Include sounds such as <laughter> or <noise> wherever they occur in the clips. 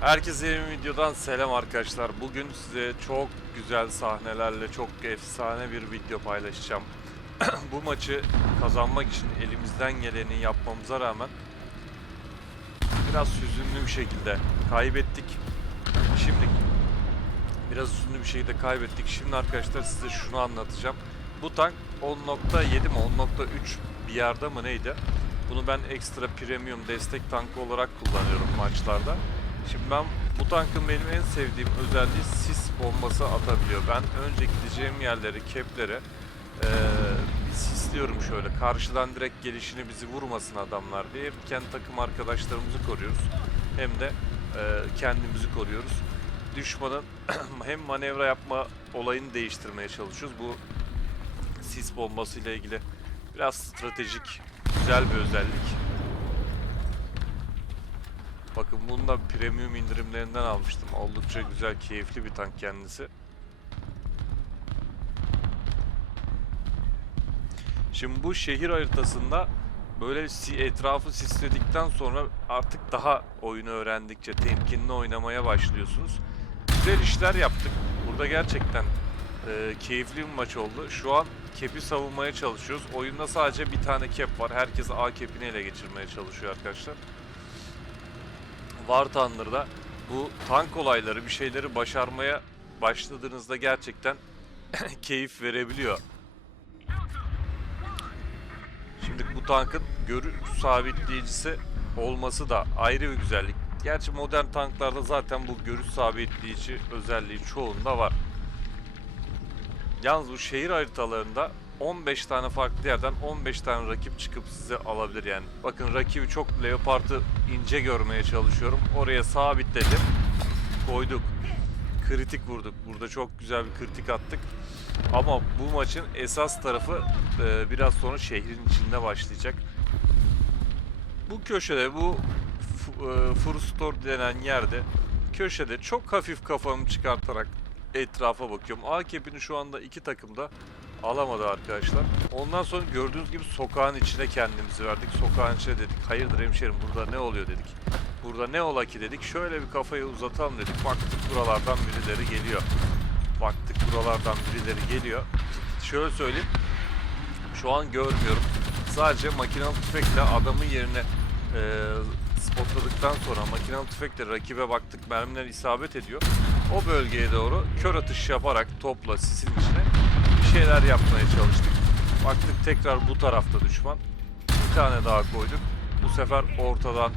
Herkese yeni videodan selam arkadaşlar. Bugün size çok güzel sahnelerle çok efsane bir video paylaşacağım. <clears throat> Bu maçı kazanmak için elimizden geleni yapmamıza rağmen biraz hüzünlü bir şekilde kaybettik. Şimdi biraz hüzünlü bir şekilde kaybettik. Şimdi arkadaşlar size şunu anlatacağım. Bu tank 10.7 mi 10.3 bir yerde mı neydi? Bunu ben ekstra premium destek tankı olarak kullanıyorum maçlarda. Şimdi ben bu tankın benim en sevdiğim özelliği sis bombası atabiliyor. Ben önce gideceğim yerleri, keplere bir sisliyorum şöyle. Karşıdan direkt gelişini bizi vurmasın adamlar diye. Hem kendi takım arkadaşlarımızı koruyoruz hem de eee, kendimizi koruyoruz. Düşmanın <clears throat> hem manevra yapma olayını değiştirmeye çalışıyoruz. Bu sis bombası ile ilgili biraz stratejik, güzel bir özellik. Bakın bunu da premium indirimlerinden almıştım. Oldukça güzel, keyifli bir tank kendisi. Şimdi bu şehir haritasında böyle etrafı sisledikten sonra artık daha oyunu öğrendikçe temkinli oynamaya başlıyorsunuz. Güzel işler yaptık. Burada gerçekten e, keyifli bir maç oldu. Şu an kepi savunmaya çalışıyoruz. Oyunda sadece bir tane kep var. Herkes A kepini ele geçirmeye çalışıyor arkadaşlar. War Thunder'da bu tank olayları bir şeyleri başarmaya başladığınızda gerçekten <laughs> keyif verebiliyor. Şimdi bu tankın görüş sabitleyicisi olması da ayrı bir güzellik. Gerçi modern tanklarda zaten bu görüş sabitleyici özelliği çoğunda var. Yalnız bu şehir haritalarında 15 tane farklı yerden 15 tane rakip çıkıp size alabilir yani. Bakın rakibi çok Leopard'ı ince görmeye çalışıyorum. Oraya sabitledim. Koyduk. Kritik vurduk. Burada çok güzel bir kritik attık. Ama bu maçın esas tarafı e, biraz sonra şehrin içinde başlayacak. Bu köşede bu e, Fur Store denen yerde köşede çok hafif kafamı çıkartarak etrafa bakıyorum. A kepini şu anda iki takım da alamadı arkadaşlar. Ondan sonra gördüğünüz gibi sokağın içine kendimizi verdik. Sokağın içine dedik hayırdır hemşerim burada ne oluyor dedik. Burada ne ola ki dedik. Şöyle bir kafayı uzatalım dedik. Baktık buralardan birileri geliyor. Baktık buralardan birileri geliyor. Şöyle söyleyeyim. Şu an görmüyorum. Sadece makinalı tüfekle adamın yerine e, spotladıktan sonra makinalı tüfekle rakibe baktık mermiler isabet ediyor. O bölgeye doğru kör atış yaparak topla sisin içine şeyler yapmaya çalıştık. Baktık tekrar bu tarafta düşman. Bir tane daha koyduk. Bu sefer ortadan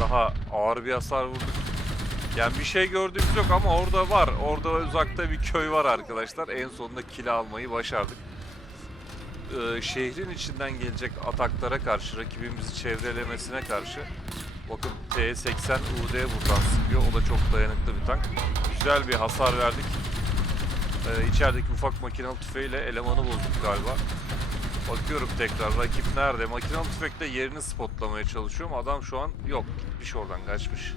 daha ağır bir hasar vurduk. Yani bir şey gördüğümüz yok ama orada var. Orada uzakta bir köy var arkadaşlar. En sonunda kill almayı başardık. Ee, şehrin içinden gelecek ataklara karşı, rakibimizi çevrelemesine karşı bakın T80 UD buradan sıkıyor. O da çok dayanıklı bir tank. Güzel bir hasar verdik. Ee, içerideki ufak makinalı tüfeğiyle elemanı bozduk galiba. Bakıyorum tekrar rakip nerede? Makinalı tüfekle yerini spotlamaya çalışıyorum. Adam şu an yok. Gitmiş oradan kaçmış.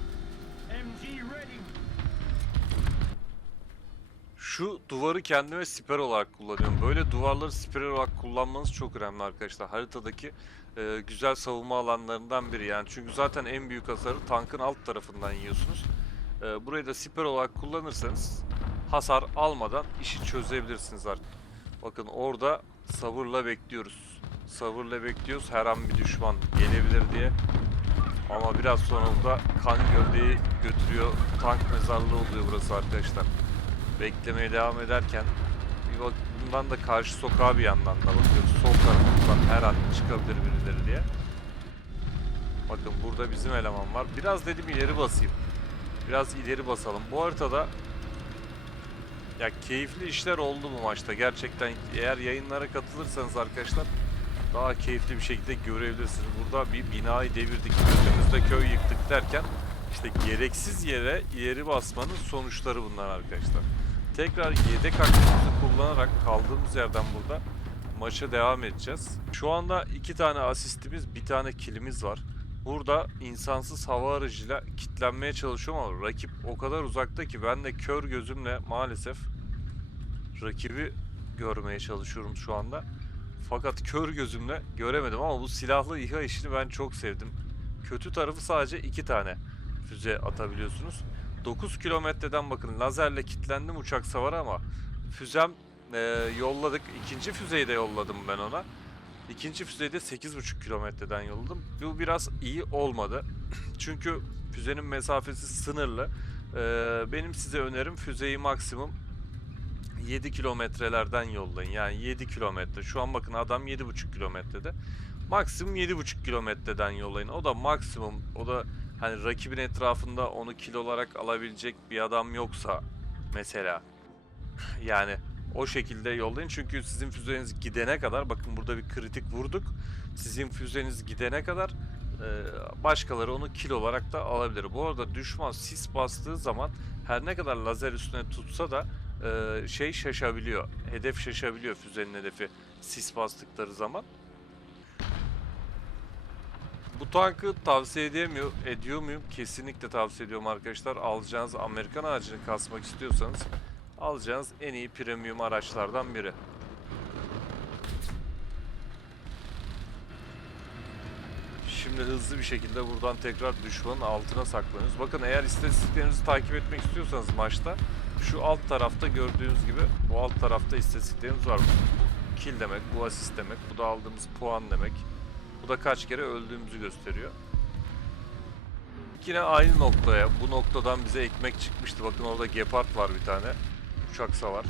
Şu duvarı kendime siper olarak kullanıyorum. Böyle duvarları siper olarak kullanmanız çok önemli arkadaşlar. Haritadaki e, güzel savunma alanlarından biri. Yani çünkü zaten en büyük hasarı tankın alt tarafından yiyorsunuz. E, burayı da siper olarak kullanırsanız hasar almadan işi çözebilirsiniz artık. Bakın orada sabırla bekliyoruz. Sabırla bekliyoruz her an bir düşman gelebilir diye. Ama biraz sonra burada kan gövdeyi götürüyor. Tank mezarlığı oluyor burası arkadaşlar beklemeye devam ederken bir bak bundan da karşı sokağa bir yandan da bakıyoruz. Sol tarafından her an çıkabilir birileri diye. Bakın burada bizim eleman var. Biraz dedim ileri basayım. Biraz ileri basalım. Bu haritada ya keyifli işler oldu bu maçta. Gerçekten eğer yayınlara katılırsanız arkadaşlar daha keyifli bir şekilde görebilirsiniz. Burada bir binayı devirdik, gözümüzde köy yıktık derken işte gereksiz yere ileri basmanın sonuçları bunlar arkadaşlar. Tekrar yedek aklımızı kullanarak kaldığımız yerden burada maça devam edeceğiz. Şu anda iki tane asistimiz, bir tane kilimiz var. Burada insansız hava aracıyla kitlenmeye çalışıyorum ama rakip o kadar uzakta ki ben de kör gözümle maalesef rakibi görmeye çalışıyorum şu anda. Fakat kör gözümle göremedim ama bu silahlı İHA işini ben çok sevdim. Kötü tarafı sadece iki tane füze atabiliyorsunuz. 9 kilometreden bakın lazerle kilitlendim uçak savarı ama füzem e, yolladık. İkinci füzeyi de yolladım ben ona. İkinci füzeyi de 8,5 kilometreden yolladım. Bu biraz iyi olmadı. <clears throat> Çünkü füzenin mesafesi sınırlı. E, benim size önerim füzeyi maksimum 7 kilometrelerden yollayın. Yani 7 kilometre. Şu an bakın adam 7,5 kilometrede. Maksimum 7,5 kilometreden yollayın. O da maksimum. O da hani rakibin etrafında onu kil olarak alabilecek bir adam yoksa mesela. <clears throat> Yani o şekilde yollayın. Çünkü sizin füzeniz gidene kadar bakın burada bir kritik vurduk. Sizin füzeniz gidene kadar e, başkaları onu kil olarak da alabilir. Bu arada düşman sis bastığı zaman her ne kadar lazer üstüne tutsa da e, şey şaşabiliyor. Hedef şaşabiliyor füzenin hedefi sis bastıkları zaman. Bu tankı tavsiye edemiyor, ediyor muyum? Kesinlikle tavsiye ediyorum arkadaşlar. Alacağınız Amerikan ağacını kasmak istiyorsanız alacağınız en iyi premium araçlardan biri. Şimdi hızlı bir şekilde buradan tekrar düşmanın altına saklanıyoruz. Bakın eğer istatistiklerinizi takip etmek istiyorsanız maçta şu alt tarafta gördüğünüz gibi bu alt tarafta istatistiklerimiz var. Bu kill demek, bu asist demek, bu da aldığımız puan demek. Bu da kaç kere öldüğümüzü gösteriyor. Yine aynı noktaya, bu noktadan bize ekmek çıkmıştı. Bakın orada Gepard var bir tane. Uçak savar.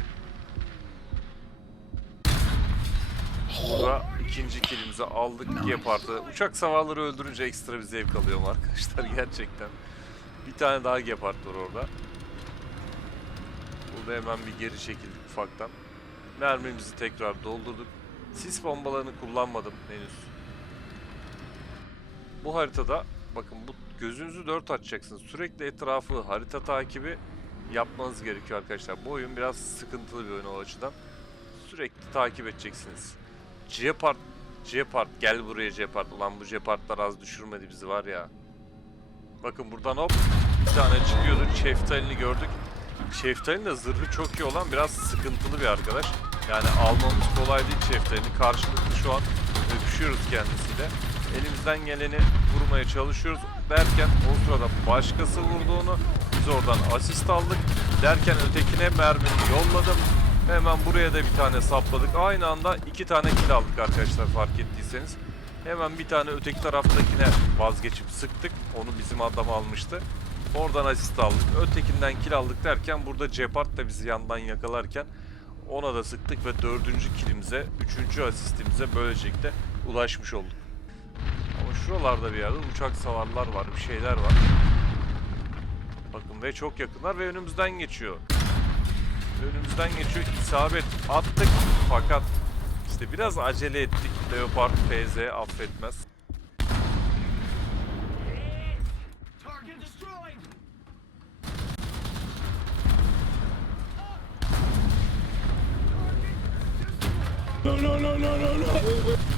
Burada ikinci kilimizi aldık Gepard'ı. Uçak savarları öldürünce ekstra bir zevk alıyorum arkadaşlar <laughs> gerçekten. Bir tane daha Gepard var orada. Burada hemen bir geri çekildik ufaktan. Mermimizi tekrar doldurduk. Sis bombalarını kullanmadım henüz. Bu haritada bakın bu gözünüzü dört açacaksınız. Sürekli etrafı harita takibi yapmanız gerekiyor arkadaşlar. Bu oyun biraz sıkıntılı bir oyun o açıdan. Sürekli takip edeceksiniz. Jeopard, Jeopard gel buraya Jeopard. Ulan bu Jeopardlar az düşürmedi bizi var ya. Bakın buradan hop bir tane çıkıyordu. Şeftalini gördük. Şeftalin de zırhı çok iyi olan biraz sıkıntılı bir arkadaş. Yani almamız kolay değil Şeftalini. Karşılıklı şu an öpüşüyoruz kendisiyle. Elimizden geleni vurmaya çalışıyoruz derken o sırada başkası vurdu onu. Biz oradan asist aldık. Derken ötekine mermimi yolladım. Hemen buraya da bir tane sapladık. Aynı anda iki tane kill aldık arkadaşlar fark ettiyseniz. Hemen bir tane öteki taraftakine vazgeçip sıktık. Onu bizim adam almıştı. Oradan asist aldık. Ötekinden kill aldık derken burada Cepard da bizi yandan yakalarken ona da sıktık ve dördüncü kilimize, üçüncü asistimize böylelikle ulaşmış olduk. Şuralarda bir yerde uçak savarlar var, bir şeyler var. Bakın ve çok yakınlar ve önümüzden geçiyor. Önümüzden geçiyor, isabet attık fakat işte biraz acele ettik. Leopard PZ affetmez. No, no, no, no, no, no.